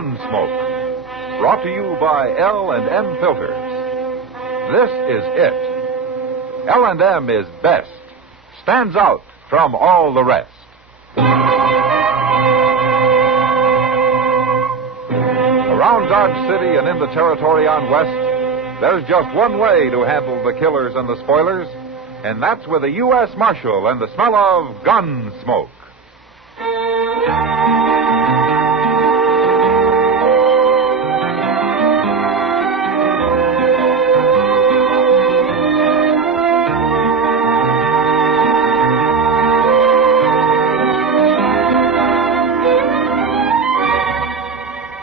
Gunsmoke, brought to you by L&M Filters. This is it. L&M is best, stands out from all the rest. Around Dodge City and in the territory on West, there's just one way to handle the killers and the spoilers, and that's with a U.S. Marshal and the smell of Gunsmoke.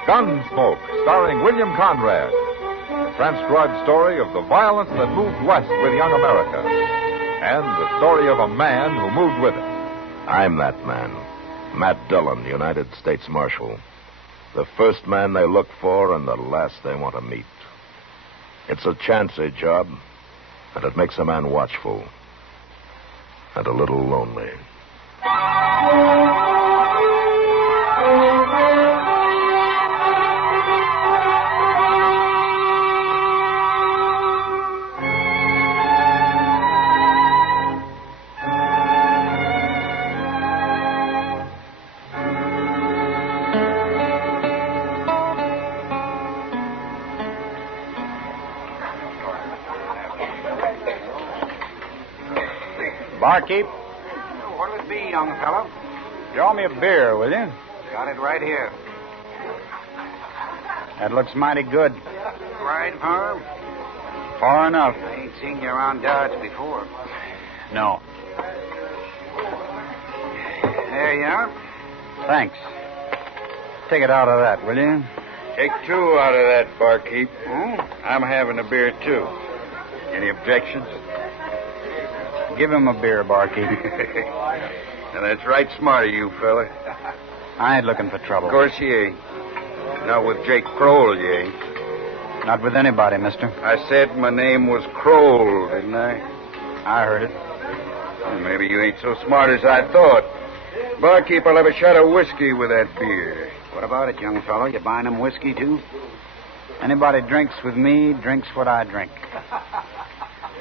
Gunsmoke, starring William Conrad. The transcribed story of the violence that moved west with young America. And the story of a man who moved with it. I'm that man. Matt Dillon, United States Marshal. The first man they look for and the last they want to meet. It's a chancy job, and it makes a man watchful. And a little lonely. Barkeep, What'll it be, young fellow? draw me a beer, will you? Got it right here. That looks mighty good. Right, Farm? Far enough. I ain't seen you around Dodge before. No. There you are. Thanks. Take it out of that, will you? Take two out of that, barkeep. Hmm? I'm having a beer, too. Any objections? Give him a beer, barkeep. Now, that's right smart of you, fella. I ain't looking for trouble. Of course you ain't. Not with Jake Kroll, you ain't. Not with anybody, mister. I said my name was Kroll, didn't I? I heard it. Well, maybe you ain't so smart as I thought. Barkeep, I'll have a shot of whiskey with that beer. What about it, young fellow? You buying them whiskey, too? Anybody drinks with me drinks what I drink.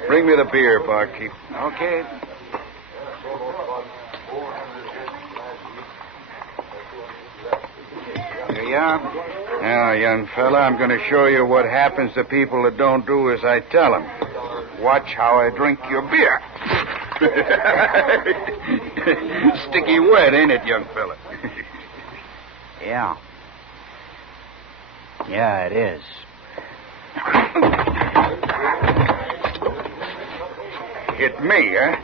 Bring me the beer, barkeep. Okay. Here you are. Now, young fella, I'm going to show you what happens to people that don't do as I tell them. Watch how I drink your beer. Sticky wet, ain't it, young fella? Yeah. Yeah, it is. Hit me, huh?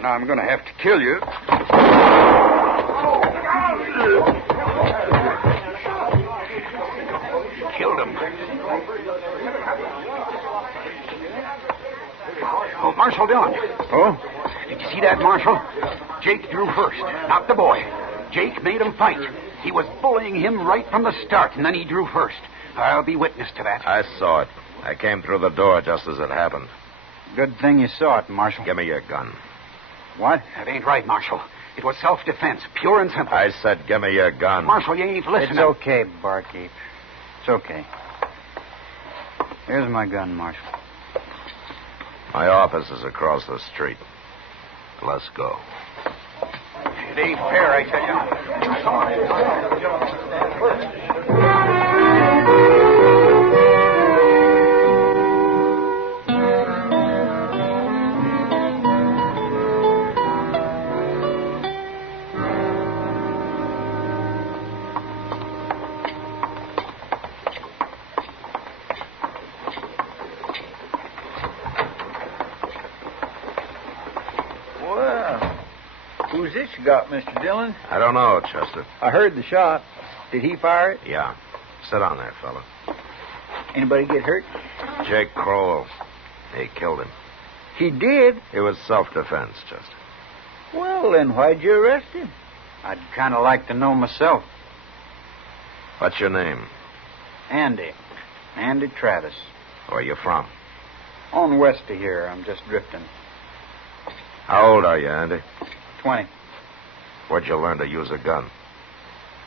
Now I'm going to have to kill you. Killed him. Oh, Marshal Dillon. Oh? Did you see that, Marshal? Jake drew first, not the boy. Jake made him fight. He was bullying him right from the start, and then he drew first. I'll be witness to that. I saw it. I came through the door just as it happened. Good thing you saw it, Marshal. Give me your gun. What? That ain't right, Marshal. It was self-defense, pure and simple. I said give me your gun. Marshal, you ain't listening. It's okay, barkeep. It's okay. Here's my gun, Marshal. My office is across the street. Let's go. It ain't fair, I tell you. Who's this you got, Mr. Dillon? I don't know, Chester. I heard the shot. Did he fire it? Yeah. Sit down there, fella. Anybody get hurt? Jake Kroll. He killed him. He did? It was self-defense, Chester. Well, then why'd you arrest him? I'd kind of like to know myself. What's your name? Andy. Andy Travis. Where you from? On west of here. I'm just drifting. How old are you, Andy? 20. Where'd you learn to use a gun?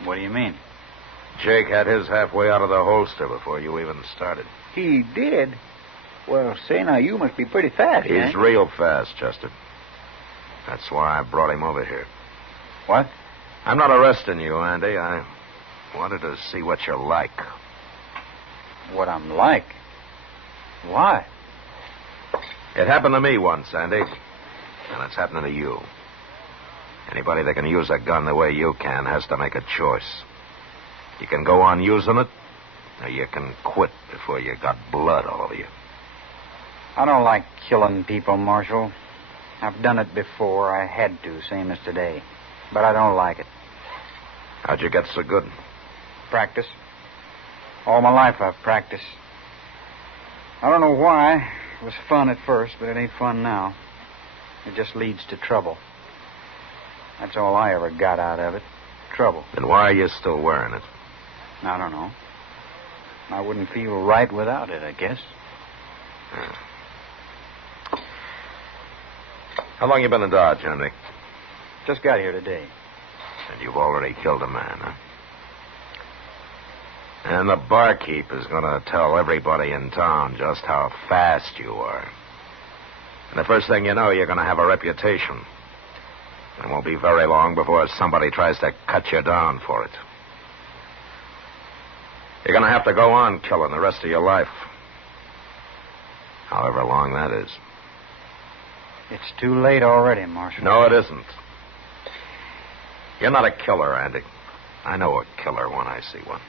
What do you mean? Jake had his halfway out of the holster before you even started. He did? Well, say now, you must be pretty fast, He's Hank. real fast, Chester. That's why I brought him over here. What? I'm not arresting you, Andy. I wanted to see what you're like. What I'm like? Why? It happened to me once, Andy. And it's happening to you. Anybody that can use a gun the way you can has to make a choice. You can go on using it, or you can quit before you got blood all over you. I don't like killing people, Marshal. I've done it before. I had to, same as today. But I don't like it. How'd you get so good? Practice. All my life I've practiced. I don't know why. It was fun at first, but it ain't fun now. It just leads to trouble. That's all I ever got out of it. Trouble. Then why are you still wearing it? I don't know. I wouldn't feel right without it, I guess. How long you been in Dodge, Andy? Just got here today. And you've already killed a man, huh? And the barkeep is going to tell everybody in town just how fast you are. And the first thing you know, you're going to have a reputation. It won't be very long before somebody tries to cut you down for it. You're going to have to go on killing the rest of your life. However long that is. It's too late already, Marshal. No, it isn't. You're not a killer, Andy. I know a killer when I see one.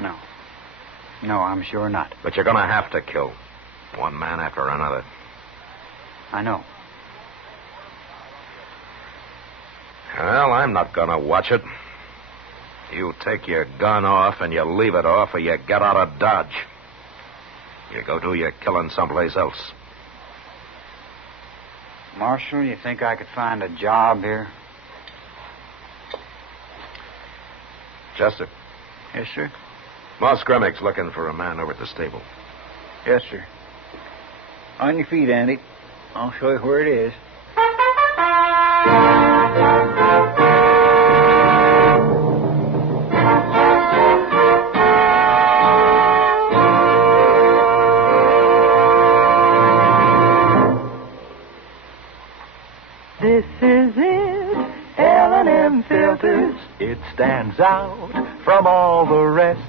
No. No, I'm sure not. But you're going to have to kill. One man after another. I know. Well, I'm not going to watch it. You take your gun off and you leave it off, or you get out of Dodge. You go do your killing someplace else. Marshal, you think I could find a job here? Chester, Yes, sir. Moss Grimmick's looking for a man over at the stable. Yes, sir. On your feet, Andy. I'll show you where it is. This is it, L&M Filters. It stands out from all the rest.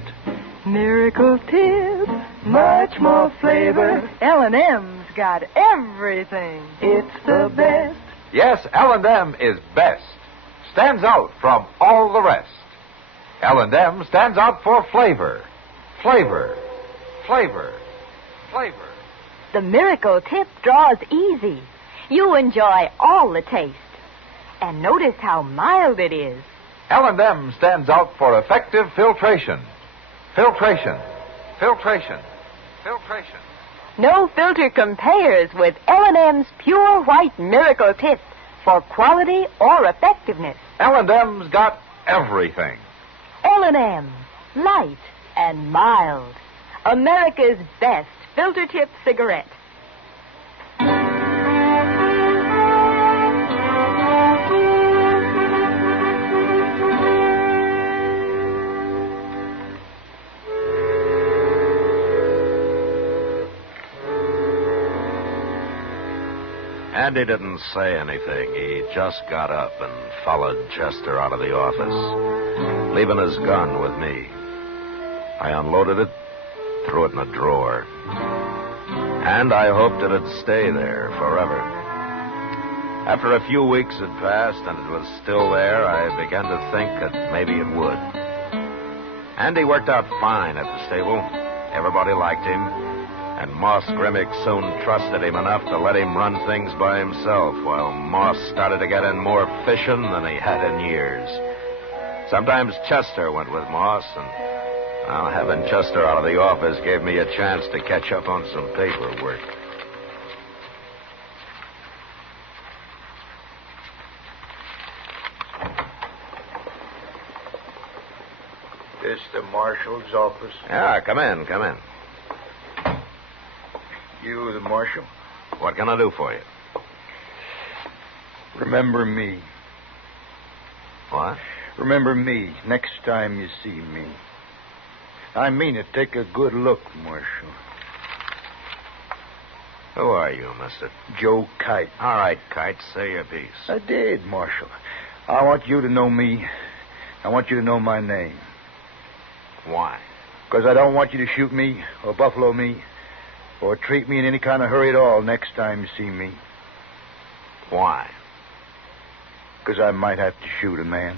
Miracle tip, much more flavor. L&M's got everything. It's the best. Yes, L&M is best. Stands out from all the rest. L&M stands out for flavor. Flavor. Flavor. Flavor. The Miracle Tip draws easy. You enjoy all the taste. And notice how mild it is. L&M stands out for effective filtration. Filtration. Filtration. Filtration. No filter compares with L&M's Pure White Miracle Tip for quality or effectiveness. L&M's got everything. L&M, light and mild. America's best filter tip cigarette. Andy didn't say anything. He just got up and followed Chester out of the office, leaving his gun with me. I unloaded it, threw it in a drawer. And I hoped it'd stay there forever. After a few weeks had passed and it was still there, I began to think that maybe it would. Andy worked out fine at the stable. Everybody liked him. And Moss Grimmick soon trusted him enough to let him run things by himself, while Moss started to get in more fishing than he had in years. Sometimes Chester went with Moss, and well, having Chester out of the office gave me a chance to catch up on some paperwork. This the marshal's office? Yeah, come in, come in. You the marshal? What can I do for you? Remember me. What? Remember me next time you see me. I mean it. Take a good look, Marshal. Who are you, mister? Joe Kite. All right, Kite, say your piece. I did, Marshal. I want you to know me. I want you to know my name. Why? Because I don't want you to shoot me or buffalo me or treat me in any kind of hurry at all next time you see me. Why? Because I might have to shoot a man.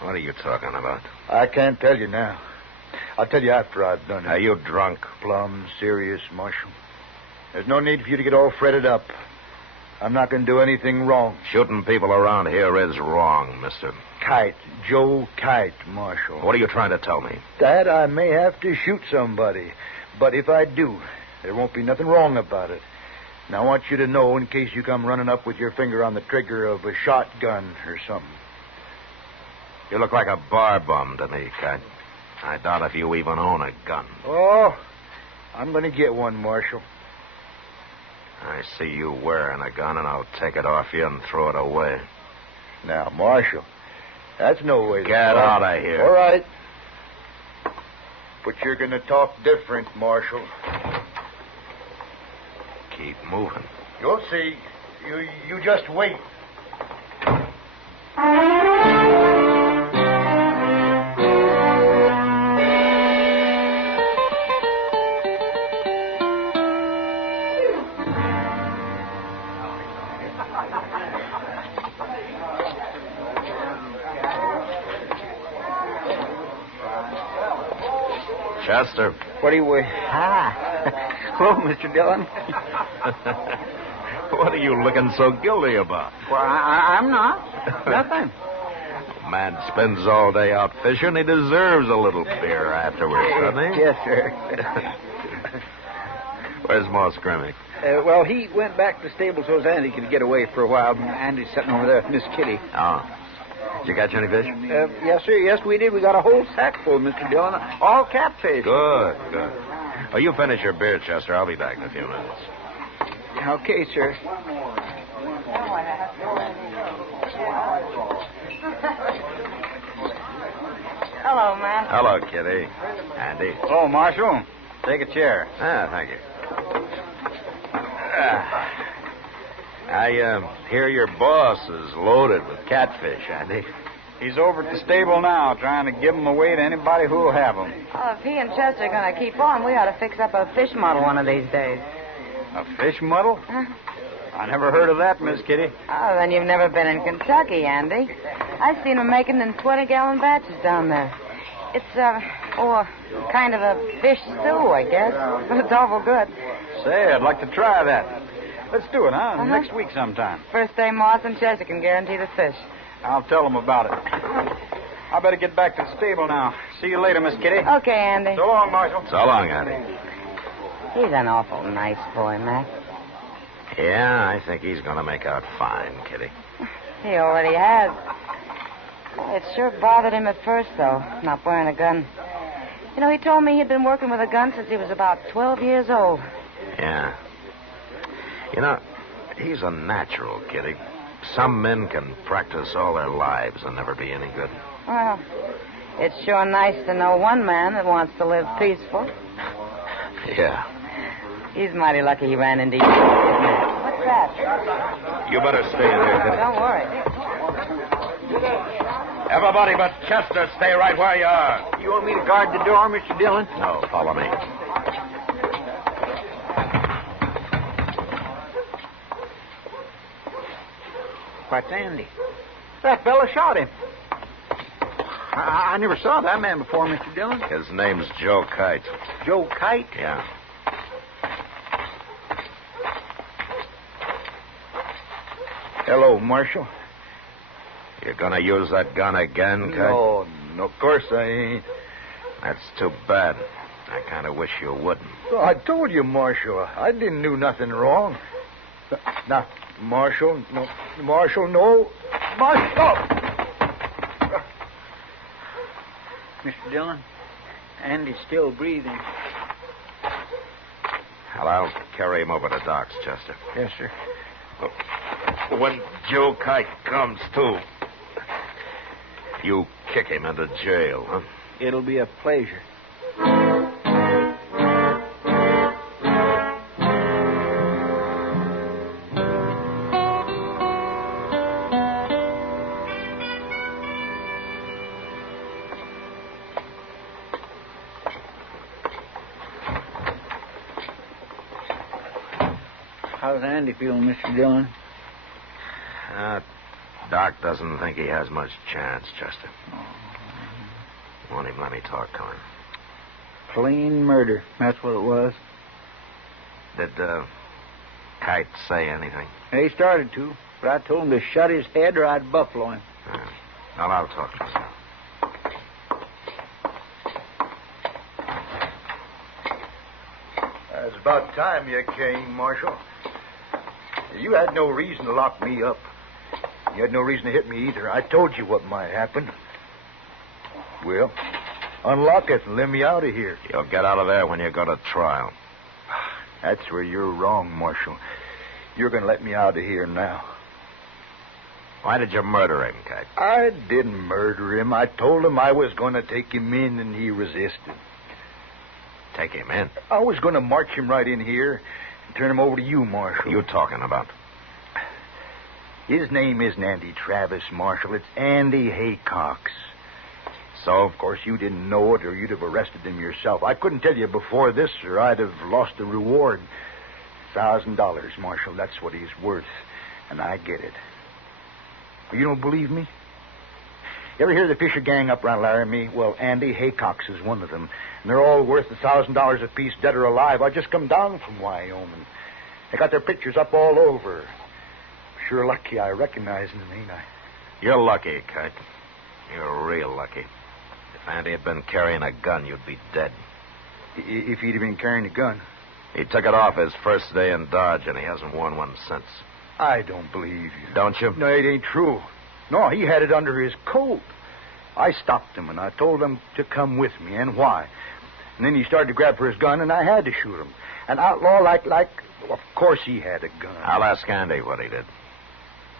What are you talking about? I can't tell you now. I'll tell you after I've done it. Are you drunk? Plumb serious, Marshal. There's no need for you to get all fretted up. I'm not going to do anything wrong. Shooting people around here is wrong, mister. Kite. Joe Kite, Marshal. What are you trying to tell me? That I may have to shoot somebody. But if I do, there won't be nothing wrong about it. And I want you to know in case you come running up with your finger on the trigger of a shotgun or something. You look like a bar bum to me, Kite. I doubt if you even own a gun. Oh, I'm going to get one, Marshal. I see you wearing a gun, and I'll take it off you and throw it away. Now, Marshal, that's no way to Get talk. out of here. All right. But you're going to talk different, Marshal. Keep moving. You'll see. You just wait. Chester. What do you... Hello, Mr. Dillon. What are you looking so guilty about? Well, I'm not. Nothing. Man spends all day out fishing. He deserves a little beer afterwards, doesn't he? Yes, sir. Where's Moss Grimmick? Well, he went back to the stable so Andy could get away for a while. Andy's sitting over there with Miss Kitty. Oh. Did you catch any fish? Yes, sir. Yes, we did. We got a whole sack full, Mr. Dillon. All catfish. Good. Well, you finish your beer, Chester. I'll be back in a few minutes. Okay, sir. Hello, Matt. Hello, Kitty. Andy. Hello, Marshal. Take a chair. Thank you. I hear your boss is loaded with catfish, Andy. He's over at the stable now, trying to give them away to anybody who'll have them. Oh, if he and Chester are going to keep on, we ought to fix up a fish model one of these days. A fish muddle? Huh? I never heard of that, Miss Kitty. Oh, then you've never been in Kentucky, Andy. I've seen them making in 20-gallon batches down there. It's, kind of a fish stew, I guess. But it's awful good. Say, I'd like to try that. Let's do it, huh? Uh-huh. Next week sometime. First day Moss and Chester can guarantee the fish. I'll tell them about it. I better get back to the stable now. See you later, Miss Kitty. Okay, Andy. So long, Marshal. So long, Andy. He's an awful nice boy, Matt. Yeah, I think he's going to make out fine, Kitty. He already has. Well, it sure bothered him at first, though, not wearing a gun. You know, he told me he'd been working with a gun since he was about 12 years old. Yeah. You know, he's a natural, Kitty. Some men can practice all their lives and never be any good. Well, it's sure nice to know one man that wants to live peaceful. Yeah. He's mighty lucky he ran into you. What's that? You better stay in here, Kitty. Don't worry. Everybody but Chester, stay right where you are. You want me to guard the door, Mr. Dillon? No, follow me. What's Andy? That fella shot him. I never saw that man before, Mr. Dillon. His name's Joe Kite. Joe Kite? Yeah. Hello, Marshal. You're going to use that gun again, Kite? No, of course I ain't. That's too bad. I kind of wish you wouldn't. Oh, I told you, Marshal. I didn't do nothing wrong. Now, Marshal, no. Marshal, no. Marshal! Mr. Dillon, Andy's still breathing. Well, I'll carry him over to Doc's, Chester. Yes, sir. Oh. When Joe Kite comes to, you kick him into jail, huh? It'll be a pleasure. How's Andy feeling, Mr. Dillon? Doc doesn't think he has much chance, Chester. Won't even let me talk to him. Clean murder. That's what it was. Did Kite say anything? He started to, but I told him to shut his head or I'd buffalo him. Well, I'll talk to him. It's about time you came, Marshal. You had no reason to lock me up. You had no reason to hit me either. I told you what might happen. Well, unlock it and let me out of here. You'll get out of there when you go to trial. That's where you're wrong, Marshal. You're going to let me out of here now. Why did you murder him, Kite? I didn't murder him. I told him I was going to take him in, and he resisted. Take him in? I was going to march him right in here and turn him over to you, Marshal. What are you talking about? His name isn't Andy Travis, Marshal. It's Andy Haycox. So, of course, you didn't know it or you'd have arrested him yourself. I couldn't tell you before this or I'd have lost the reward. $1,000, Marshal. That's what he's worth. And I get it. You don't believe me? You ever hear the Fisher gang up around Laramie? Well, Andy Haycox is one of them. And they're all worth $1,000 apiece, dead or alive. I just come down from Wyoming. They got their pictures up all over. Sure lucky I recognize them, ain't I? You're lucky, Kite. You're real lucky. If Andy had been carrying a gun, you'd be dead. If he'd have been carrying a gun? He took it off his first day in Dodge, and he hasn't worn one since. I don't believe you. Don't you? No, it ain't true. No, he had it under his coat. I stopped him, and I told him to come with me, and why. And then he started to grab for his gun, and I had to shoot him. An outlaw like... Well, of course he had a gun. I'll ask Andy what he did.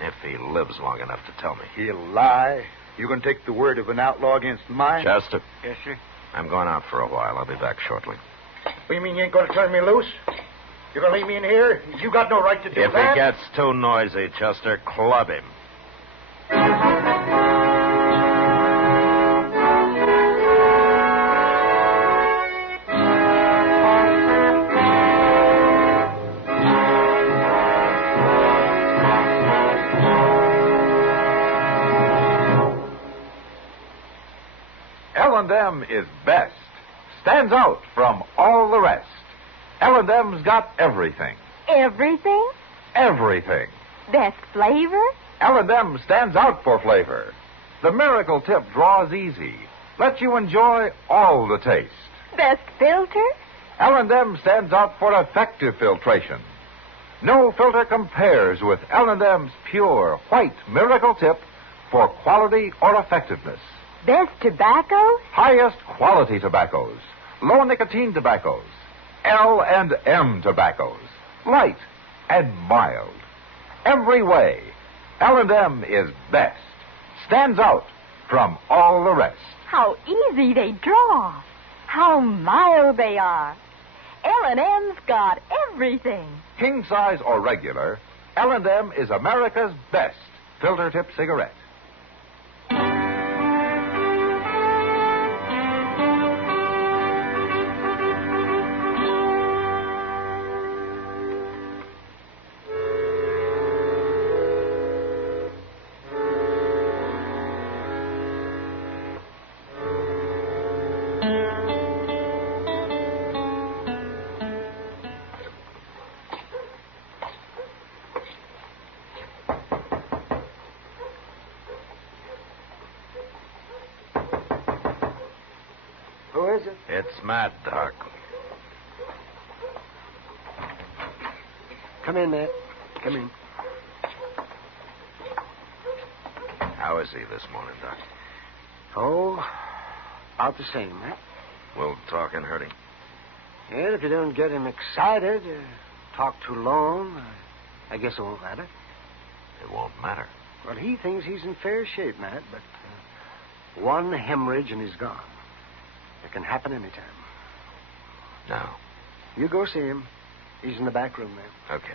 If he lives long enough to tell me. He'll lie. You're going to take the word of an outlaw against mine? Chester. Yes, sir. I'm going out for a while. I'll be back shortly. What do you mean you ain't going to turn me loose? You're going to leave me in here? You got no right to do if that. If he gets too noisy, Chester, club him. L&M is best. Stands out from all the rest. L&M's got everything. Everything? Everything. Best flavor? L&M stands out for flavor. The miracle tip draws easy. Lets you enjoy all the taste. Best filter? L&M stands out for effective filtration. No filter compares with L&M's pure white miracle tip for quality or effectiveness. Best tobaccos? Highest quality tobaccos. Low nicotine tobaccos. L&M tobaccos. Light and mild. Every way, L&M is best. Stands out from all the rest. How easy they draw. How mild they are. L&M's got everything. King size or regular, L&M is America's best filter tip cigarette. Who is it? It's Matt, Doc. Come in, Matt. Come in. How is he this morning, Doc? Oh, about the same, Matt. We'll talk and hurt him. And if you don't get him excited, talk too long, I guess it won't matter. It won't matter. Well, he thinks he's in fair shape, Matt, but one hemorrhage and he's gone. It can happen anytime. Now. You go see him. He's in the back room there. Okay.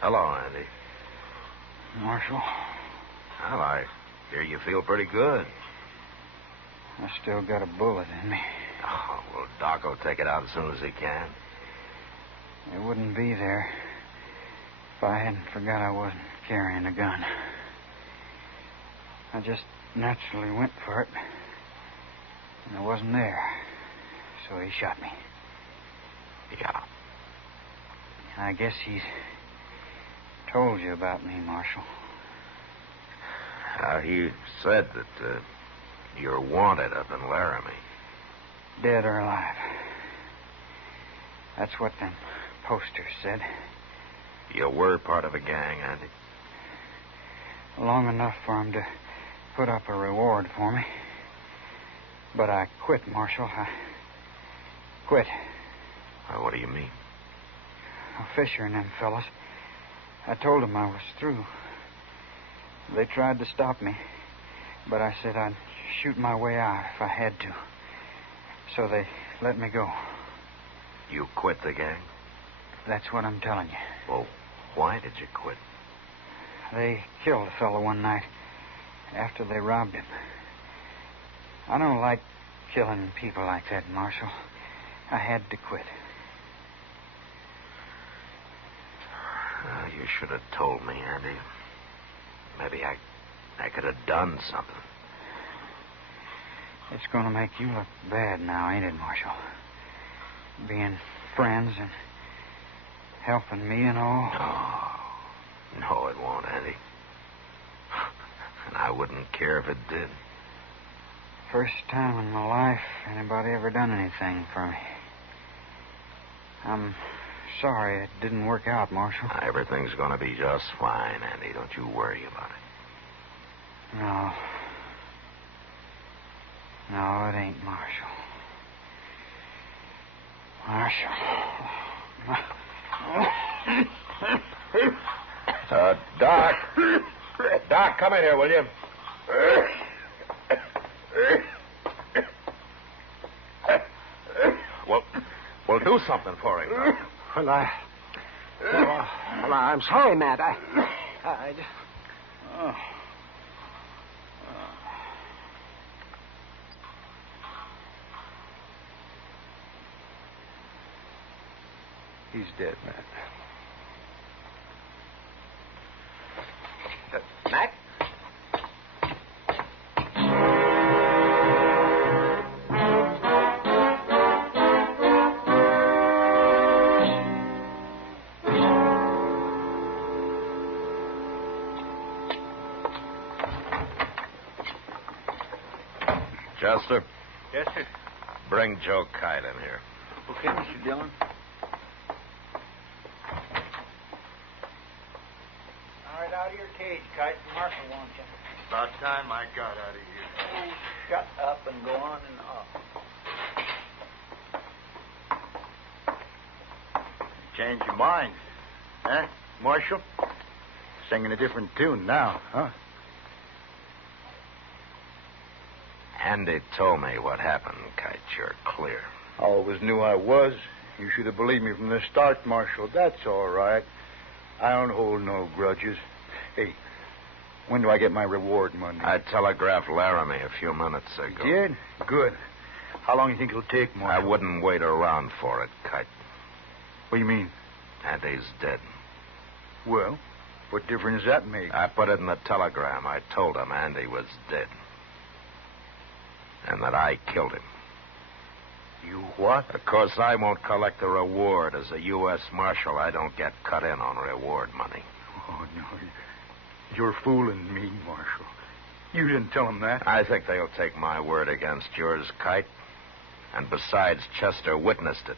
Hello, Andy. Marshal, Well, I hear you feel pretty good. I still got a bullet in me. Oh, well, Doc will take it out as soon as he can. It wouldn't be there if I hadn't forgot I wasn't carrying a gun. I just naturally went for it, and it wasn't there, so he shot me. Yeah. I guess he's told you about me, Marshal. He said that you're wanted up in Laramie. Dead or alive. That's what them posters said. You were part of a gang, Andy. Long enough for 'em to put up a reward for me. But I quit, Marshal. I quit. What do you mean? Fisher and them fellas. I told them I was through. They tried to stop me, but I said I'd shoot my way out if I had to. So they let me go. You quit the gang? That's what I'm telling you. Well, why did you quit? They killed a fellow one night after they robbed him. I don't like killing people like that, Marshal. I had to quit. You should have told me, Andy. Maybe I could have done something. It's going to make you look bad now, ain't it, Marshal? Being friends and helping me and all. No, it won't, Andy. And I wouldn't care if it did. First time in my life anybody ever done anything for me. I'm sorry it didn't work out, Marshal. Everything's going to be just fine, Andy. Don't you worry about it. No, it ain't, Marshal. Doc. Doc, come in here, will you? Well, do something for him, Doc. Well, I'm sorry, Matt. I just... He's dead, Matt. Matt? Chester? Yes, sir. Bring Joe Kite in here. Okay, Mr. Dillon. All right, out of your cage, Kite. The Marshal wants you. About time I got out of here. Oh, shut up and go on and off. Change your mind, huh, Marshal? Singing a different tune now, huh? Andy told me what happened, Kite. You're clear. I always knew I was. You should have believed me from the start, Marshal. That's all right. I don't hold no grudges. Hey, when do I get my reward money? I telegraphed Laramie a few minutes ago. Did? Good. How long do you think it'll take, Marshal? I wouldn't wait around for it, Kite. What do you mean? Andy's dead. Well, what difference does that make? I put it in the telegram. I told him Andy was dead. And that I killed him. You what? Of course, I won't collect the reward. As a U.S. Marshal, I don't get cut in on reward money. Oh, no. You're fooling me, Marshal. You didn't tell him that. I think they'll take my word against yours, Kite. And besides, Chester witnessed it.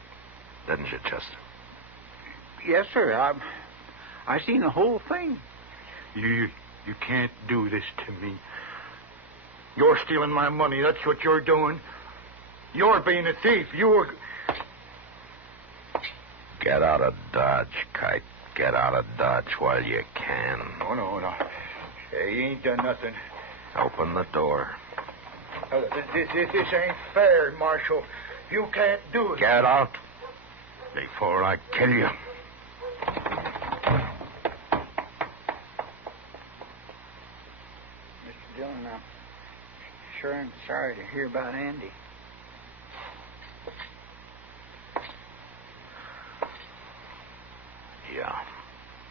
Didn't you, Chester? Yes, sir. I seen the whole thing. You can't do this to me. You're stealing my money. That's what you're doing. You're being a thief. Get out of Dodge, Kite. Get out of Dodge while you can. No. Hey, he ain't done nothing. Open the door. This ain't fair, Marshal. You can't do it. Get out before I kill you. Mr. Dillon, I'm sure sorry to hear about Andy. Yeah,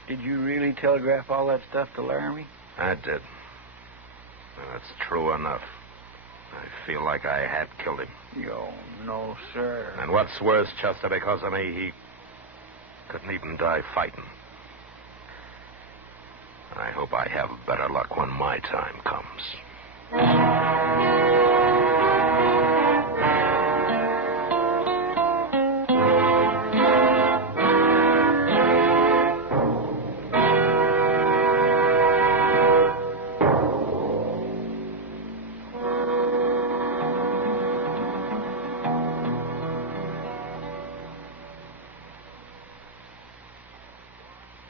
Did you really telegraph all that stuff to Laramie? I did. And it's true enough. I feel like I had killed him. Yo, no, sir. And what's worse, Chester, because of me, he couldn't even die fighting. I hope I have better luck when my time comes.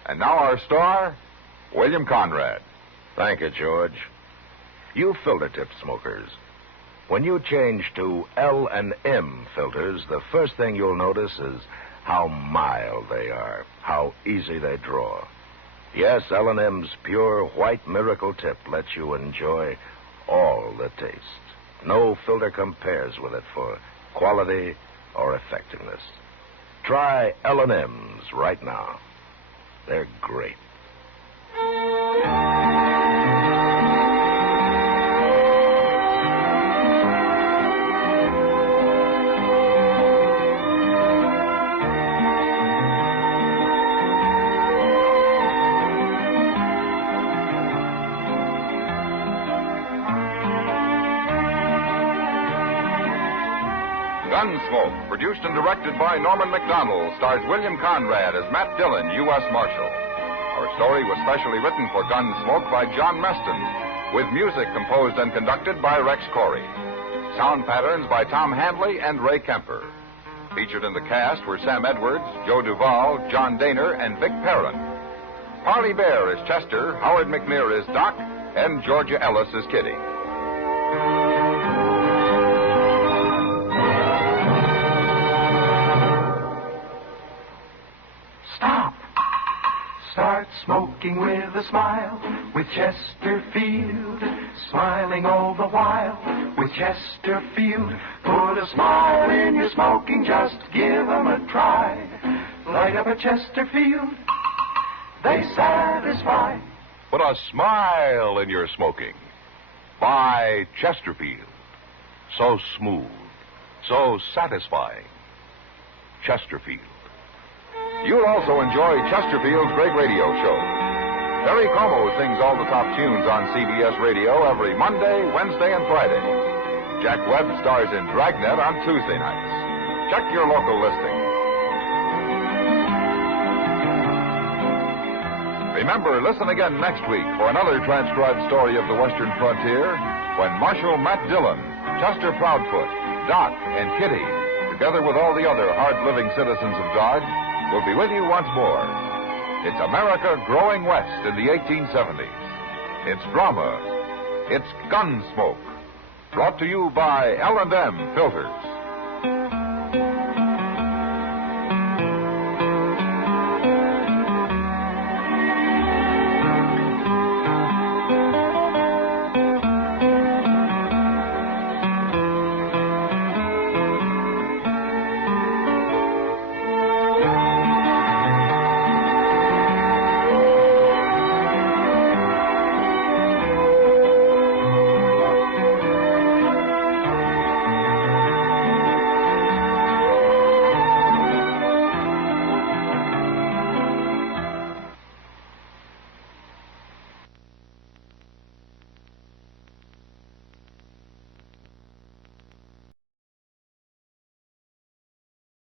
And now our star, William Conrad. Thank you, George. You filter tip smokers. When you change to L&M filters, the first thing you'll notice is how mild they are, how easy they draw. Yes, L&M's pure white miracle tip lets you enjoy all the taste. No filter compares with it for quality or effectiveness. Try L&M's right now. They're great. Gunsmoke, produced and directed by Norman Macdonnell, stars William Conrad as Matt Dillon, U.S. Marshal. Our story was specially written for Gunsmoke by John Meston, with music composed and conducted by Rex Corey. Sound patterns by Tom Handley and Ray Kemper. Featured in the cast were Sam Edwards, Joe Duvall, John Daner, and Vic Perrin. Parley Bear is Chester, Howard McNear is Doc, and Georgia Ellis is Kitty. Start smoking with a smile with Chesterfield, smiling all the while with Chesterfield. Put a smile in your smoking, just give 'em a try. Light up a Chesterfield, they satisfy. Put a smile in your smoking. Buy Chesterfield. So smooth, so satisfying. Chesterfield. You'll also enjoy Chesterfield's great radio show. Terry Como sings all the top tunes on CBS Radio every Monday, Wednesday, and Friday. Jack Webb stars in Dragnet on Tuesday nights. Check your local listing. Remember, listen again next week for another transcribed story of the Western frontier when Marshal Matt Dillon, Chester Proudfoot, Doc, and Kitty, together with all the other hard-living citizens of Dodge, will be with you once more. It's America growing west in the 1870s. It's drama. It's Gunsmoke. Brought to you by L&M Filters.